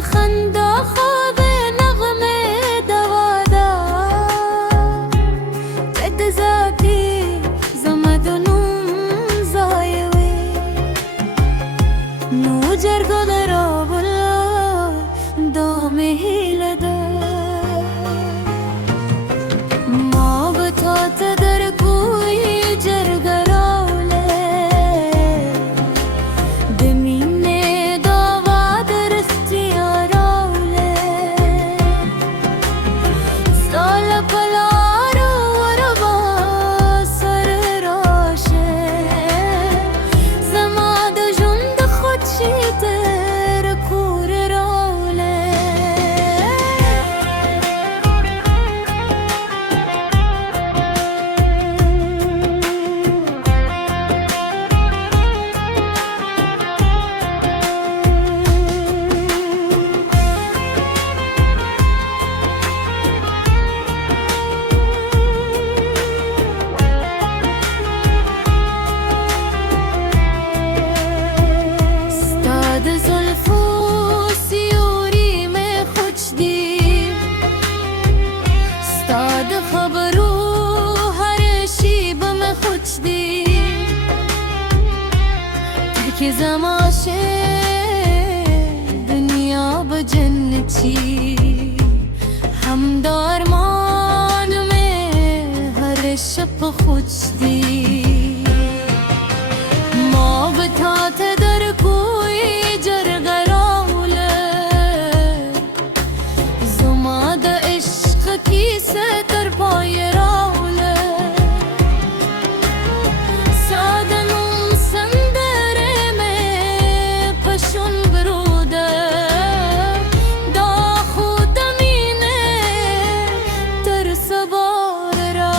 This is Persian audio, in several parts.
خندا خواب نغمه دوادا تتزاكي زمدنون زايوي نوجر قدرو بلا دومه لدا ما بتات در کوئی جرگراوله دمینه دوا درستی آراوله سال پلارو ربا سر راشه زماد جند خودشی در کور راوله استاد زلفو سیوری میں خوش دی استاد خبرو هر شیب میں خوش دی ترکی زماشه دنیا بجنتی هم دارمان میں هر شب خوش دی ما بتات در کوئی جرگراوله زماد عشق کی ستر پای راوله سادنون سندره میں پشون بروده دا خودمینه تر سبار را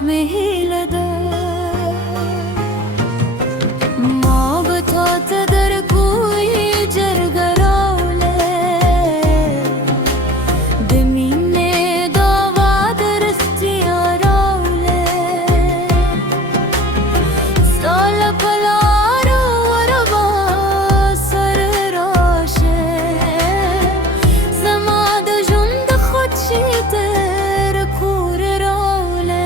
में ही लदा ما بتعت در کوی جرگراوله دمینه داوا درستی آراوله سال پلارو وربا سر راشه زماد جند خودشی در کور راوله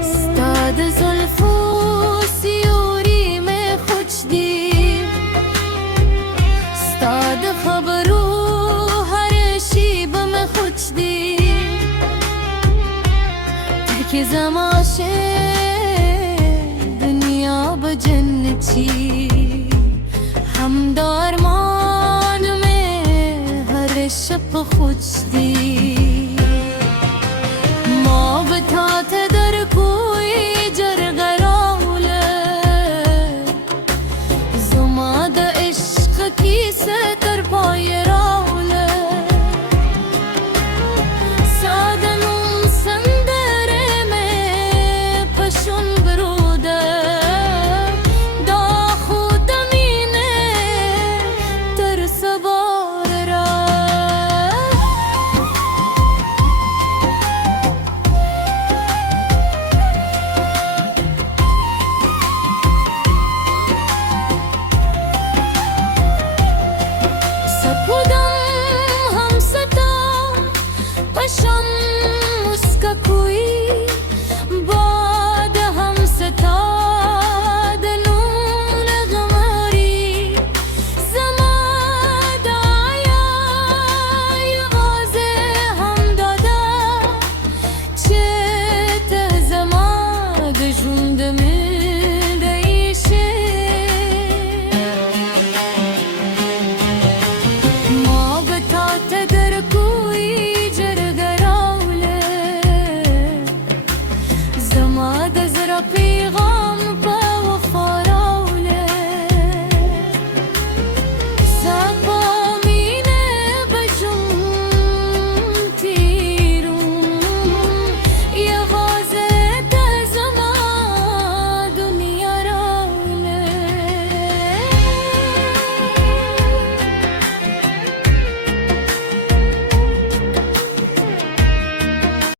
استاد زلفو سیوری میں خوش دی استاد خبرو هر شیب میں خوش دی که زماشه دنیا بجنتی هم دارمان میں ہر شب خوش دی